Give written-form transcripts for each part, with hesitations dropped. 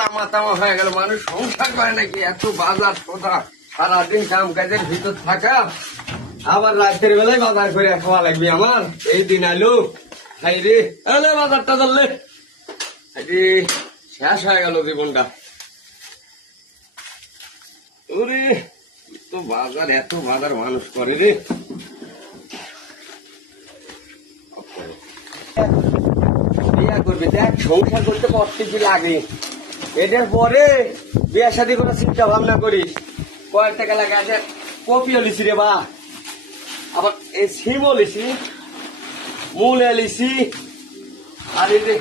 তামা তামা হয়ে গেল। মানুষ সংসার করে নাকি? এত বাজার সোদা, সারাদিন কাম কাজের ভিতর থাকা, আবার রাতের বেলায় বাজার করে খাওয়া লাগবে আমার। এই দিন আলু হাই রে, এলে বাজারটা ধরলে শেষ হয়ে গেল জীবনটা। ওরে তো বাজার, এত বাজার মানুষ করে রে। বিয়া করবে দেখ, সংসার করতে কষ্ট কি লাগে। এটার পরে বিয়া শাদী করে চিন্তা ভাবনা করিস। কয়েক টাকা লাগে আছে, কপিও লিছি রে বা, আবার এই সিমও লিছি, মূল লিছি, আর এই যে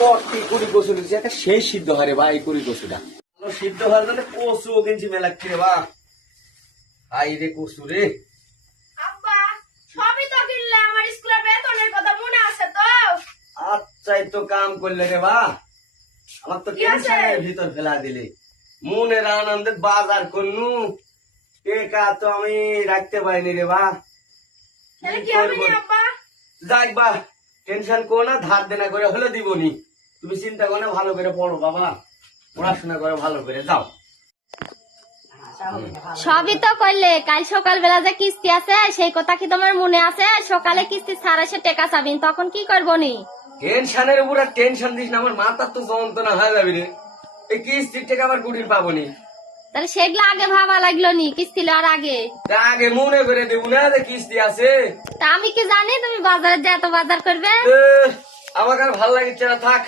কটি কুড়ি কচু লিছি। একটা সেই সিদ্ধ হয় রে বা, এই কুড়ি কচুটা সিদ্ধ হওয়ার জন্য কচুও কিনছি মেলা রে বা। আই রে কচু রে। আব্বা সবই তো কিনলে, আমার স্কুলের বেতনের কথা মনে আছে তো? আচ্ছা এই তো কাম করলে রে বা, আমার তো কি আছে? টেনশনের ভিতর ফেলা দিলে। মনের আনন্দে বাজার করনু, টেকা তো আমি রাখতে পারিনি রে বা। তাহলে কি হবে নি আব্বা? যাক বা, টেনশন করো না, ধার দেনা করে হলে দিবনি। তুমি চিন্তা করো না, ভালো করে পড়ো বাবা, পড়াশোনা করে ভালো করে যাও। সবই তো করলে, কাল সকাল বেলা যে কিস্তি আছে সেই কথা কি তোমার মনে আছে? সকালে কিস্তি ছাড়া সে টেকা চাবিন, তখন কি করবো নি? টেনশনের উপর আর টেনশন দিস না, আমার মাথার তো যন্ত্রণা হয়ে যাবে রে। এই কিস্তির টাকা আবার গুটির পাবো নি। তাহলে সেগুলো আগে ভাবা লাগলো নি, কিস্তি লওয়ার আগে। তা আগে মনে করে দেবো না যে কিস্তি আছে। তা আমি কি জানি তুমি বাজারে যে এত বাজার করবে? আমাকে আর ভাল লাগিচ্ছে না, থাক।